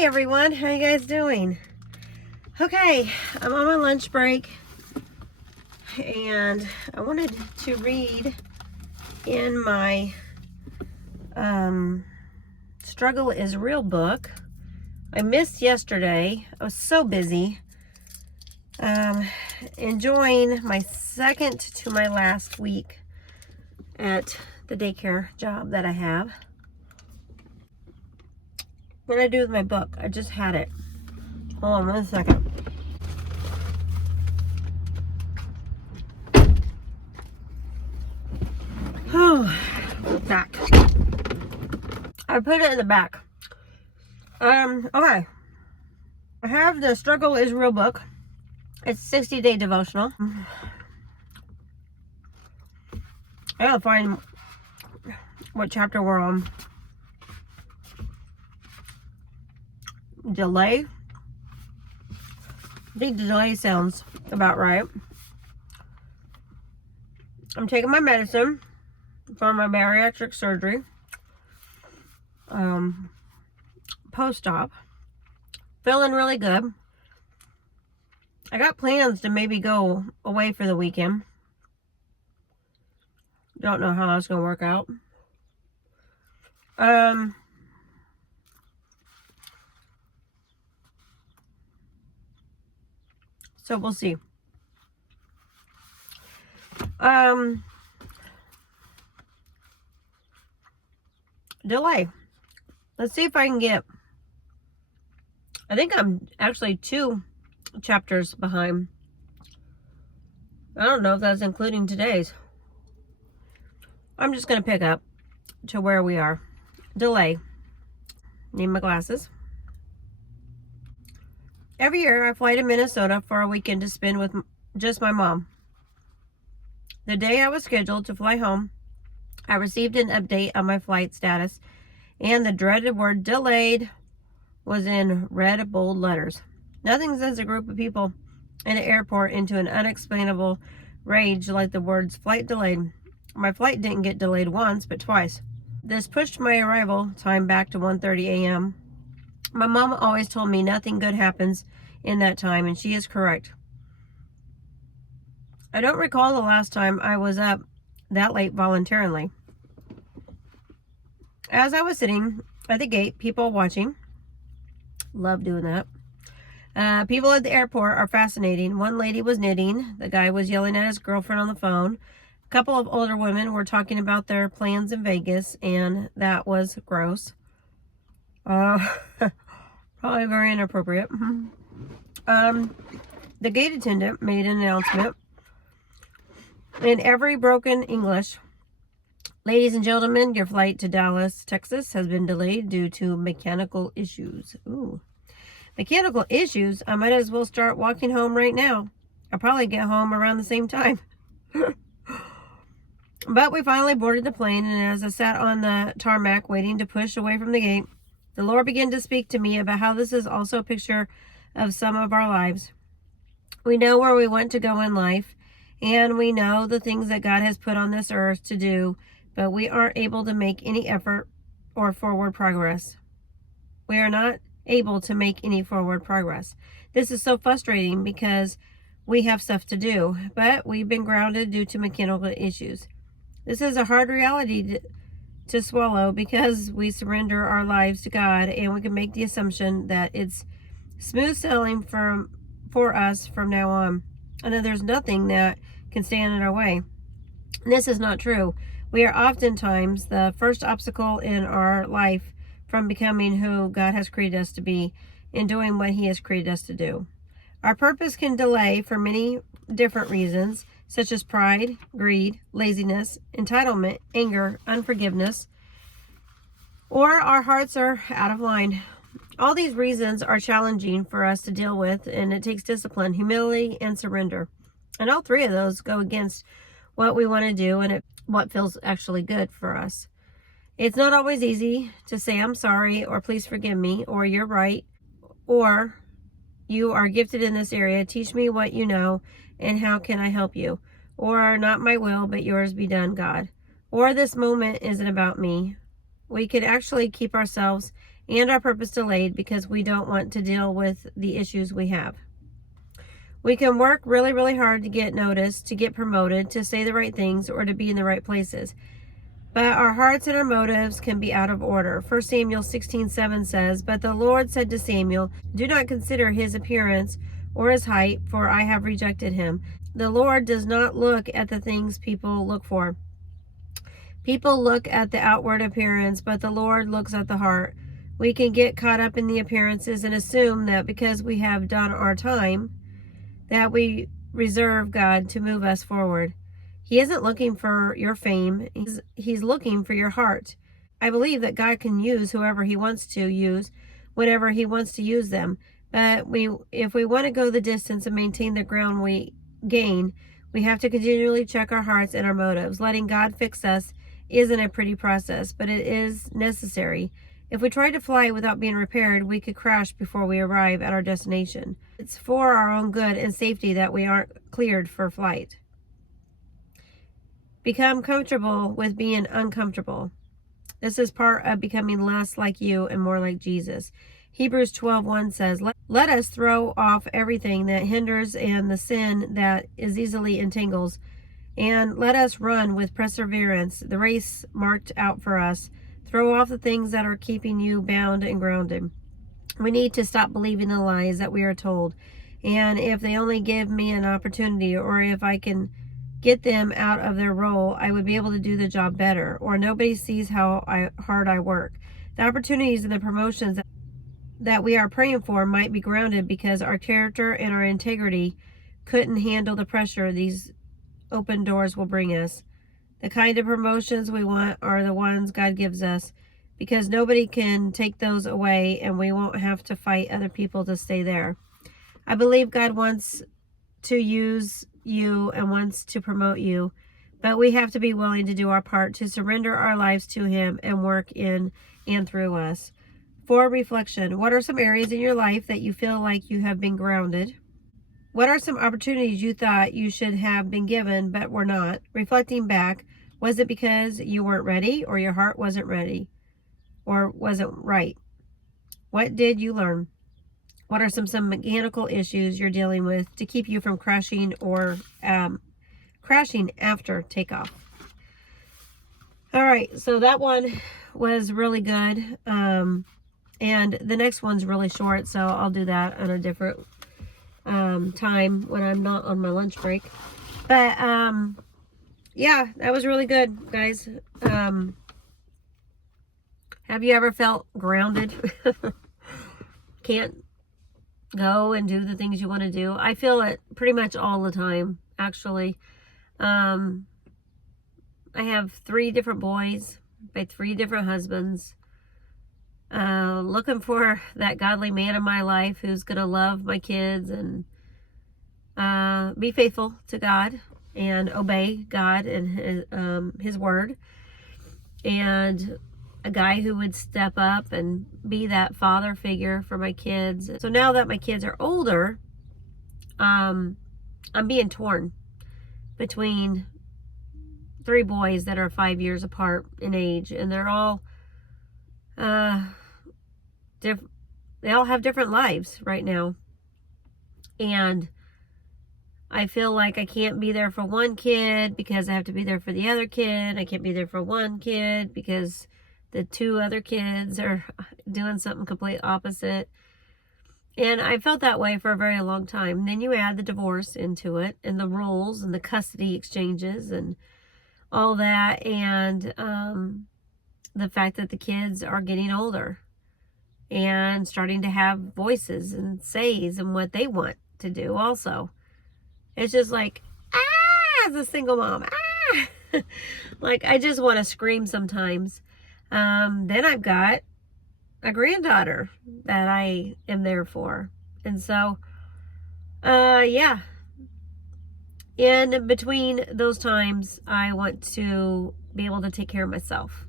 Hey everyone, how you guys doing? Okay, I'm on my lunch break and I wanted to read in my Struggle is Real book. I missed yesterday. I was so busy enjoying my second to my last week at the daycare job that I have. What did I do with my book? I just had it. Hold on 1 second. Oh, back. I put it in the back. Okay. I have the Struggle is Real book. It's 60-day devotional. I gotta find what chapter we're on. Delay. I think delay sounds about right. I'm taking my medicine for my bariatric surgery. Post-op. Feeling really good. I got plans to maybe go away for the weekend. Don't know how that's gonna work out. So we'll see. Delay. Let's see if I can get, I think I'm actually 2 chapters behind. I don't know if that's including today's. I'm just going to pick up to where we are. Delay. Need my glasses. Every year I fly to Minnesota for a weekend to spend with just my mom. The day I was scheduled to fly home, I received an update on my flight status, and the dreaded word delayed was in red bold letters. Nothing sends a group of people in an airport into an unexplainable rage like the words flight delayed. My flight didn't get delayed once, but twice. This pushed my arrival time back to 1:30 a.m. My mom always told me nothing good happens in that time, and she is correct. I don't recall the last time I was up that late voluntarily. As I was sitting at the gate, people watching. Love doing that. People at the airport are fascinating. One lady was knitting. The guy was yelling at his girlfriend on the phone. A couple of older women were talking about their plans in Vegas, and that was gross. Probably very inappropriate. The gate attendant made an announcement in every broken English. Ladies and gentlemen, your flight to Dallas, Texas has been delayed due to mechanical issues. Ooh. Mechanical issues? I might as well start walking home right now. I'll probably get home around the same time. But we finally boarded the plane, and as I sat on the tarmac waiting to push away from the gate, the Lord began to speak to me about how this is also a picture of some of our lives. We know where we want to go in life, and we know the things that God has put on this earth to do, but we aren't able to make any effort or forward progress. We are not able to make any forward progress. This is so frustrating because we have stuff to do, but we've been grounded due to mechanical issues. This is a hard reality to swallow because we surrender our lives to God, and we can make the assumption that it's smooth sailing for us from now on, and that there's nothing that can stand in our way. This is not true. We are oftentimes the first obstacle in our life from becoming who God has created us to be and doing what He has created us to do. Our purpose can delay for many different reasons, such as pride, greed, laziness, entitlement, anger, unforgiveness, or our hearts are out of line. All these reasons are challenging for us to deal with, and it takes discipline, humility, and surrender. And all 3 of those go against what we want to do and what feels actually good for us. It's not always easy to say I'm sorry, or please forgive me, or you're right, or you are gifted in this area, teach me what you know, and how can I help you? Or not my will, but yours be done, God. Or this moment isn't about me. We could actually keep ourselves and our purpose delayed because we don't want to deal with the issues we have. We can work really, really hard to get noticed, to get promoted, to say the right things, or to be in the right places. But our hearts and our motives can be out of order. 1 Samuel 16:7 says, "But the Lord said to Samuel, do not consider his appearance or his height, for I have rejected him." The Lord does not look at the things people look for. People look at the outward appearance, but the Lord looks at the heart. We can get caught up in the appearances and assume that because we have done our time, that we reserve God to move us forward. He isn't looking for your fame. He's looking for your heart. I believe that God can use whoever he wants to use, whenever he wants to use them. But if we want to go the distance and maintain the ground we gain, we have to continually check our hearts and our motives. Letting God fix us isn't a pretty process, but it is necessary. If we try to fly without being repaired, we could crash before we arrive at our destination. It's for our own good and safety that we aren't cleared for flight. Become comfortable with being uncomfortable. This is part of becoming less like you and more like Jesus. Hebrews 12:1 says, Let us throw off everything that hinders and the sin that is easily entangles, and let us run with perseverance the race marked out for us. Throw off the things that are keeping you bound and grounded. We need to stop believing the lies that we are told. And if they only give me an opportunity, or if I can get them out of their role, I would be able to do the job better. Or nobody sees how hard I work. The opportunities and the promotions that we are praying for might be grounded because our character and our integrity couldn't handle the pressure these open doors will bring us. The kind of promotions we want are the ones God gives us, because nobody can take those away, and we won't have to fight other people to stay there. I believe God wants to use you and wants to promote you, but we have to be willing to do our part to surrender our lives to him and work in and through us. For reflection, what are some areas in your life that you feel like you have been grounded? What are some opportunities you thought you should have been given but were not? Reflecting back, was it because you weren't ready, or your heart wasn't ready, or wasn't right? What did you learn? What are some mechanical issues you're dealing with to keep you from crashing or crashing after takeoff? All right, so that one was really good. And the next one's really short, so I'll do that on a different time when I'm not on my lunch break. But yeah, that was really good, guys. Have you ever felt grounded? Can't go and do the things you want to do? I feel it pretty much all the time, actually. I have 3 different boys by 3 different husbands. Looking for that godly man in my life who's going to love my kids and be faithful to God and obey God and his word, and a guy who would step up and be that father figure for my kids. So now that my kids are older, I'm being torn between 3 boys that are 5 years apart in age, and they're all they all have different lives right now, and I feel like I can't be there for one kid because I have to be there for the other kid. I can't be there for one kid because the 2 other kids are doing something complete opposite. And I felt that way for a very long time. And then you add the divorce into it, and the rules and the custody exchanges and all that, and the fact that the kids are getting older and starting to have voices and says and what they want to do also. It's just like, as a single mom, like, I just want to scream sometimes. Then I've got a granddaughter that I am there for. And so, yeah. In between those times, I want to be able to take care of myself.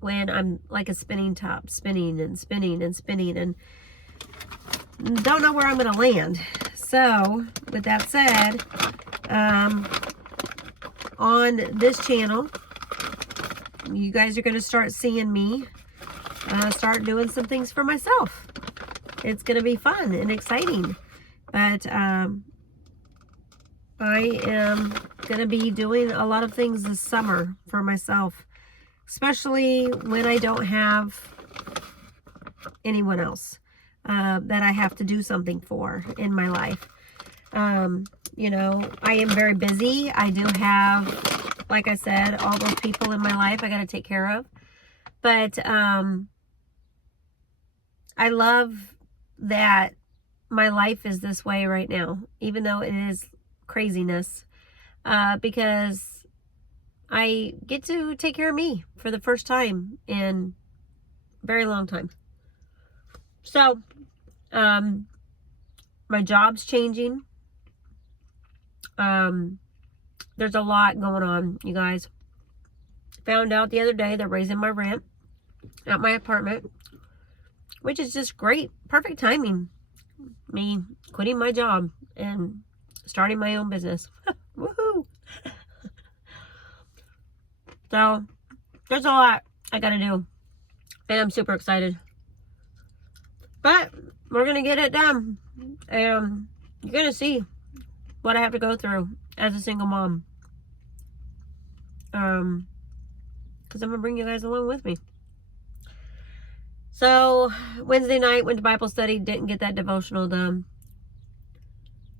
When I'm like a spinning top, spinning and spinning and spinning, and don't know where I'm going to land. So, with that said, on this channel, you guys are going to start seeing me start doing some things for myself. It's going to be fun and exciting. But I am going to be doing a lot of things this summer for myself, especially when I don't have anyone else that I have to do something for in my life. You know, I am very busy. I do have, like I said, all those people in my life I got to take care of. But I love that my life is this way right now, even though it is craziness, because I get to take care of me for the first time in a very long time. So, my job's changing. There's a lot going on, you guys. Found out the other day they're raising my rent at my apartment, which is just great. Perfect timing. Me quitting my job and starting my own business. Woohoo! So, there's a lot I gotta do. And I'm super excited. But, we're gonna get it done. And you're gonna see what I have to go through as a single mom. Because I'm gonna bring you guys along with me. So, Wednesday night, went to Bible study, didn't get that devotional done.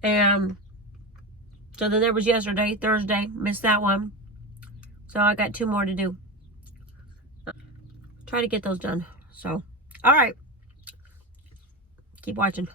And so then there was yesterday, Thursday, missed that one. So I got 2 more to do. Try to get those done. So, all right. Keep watching.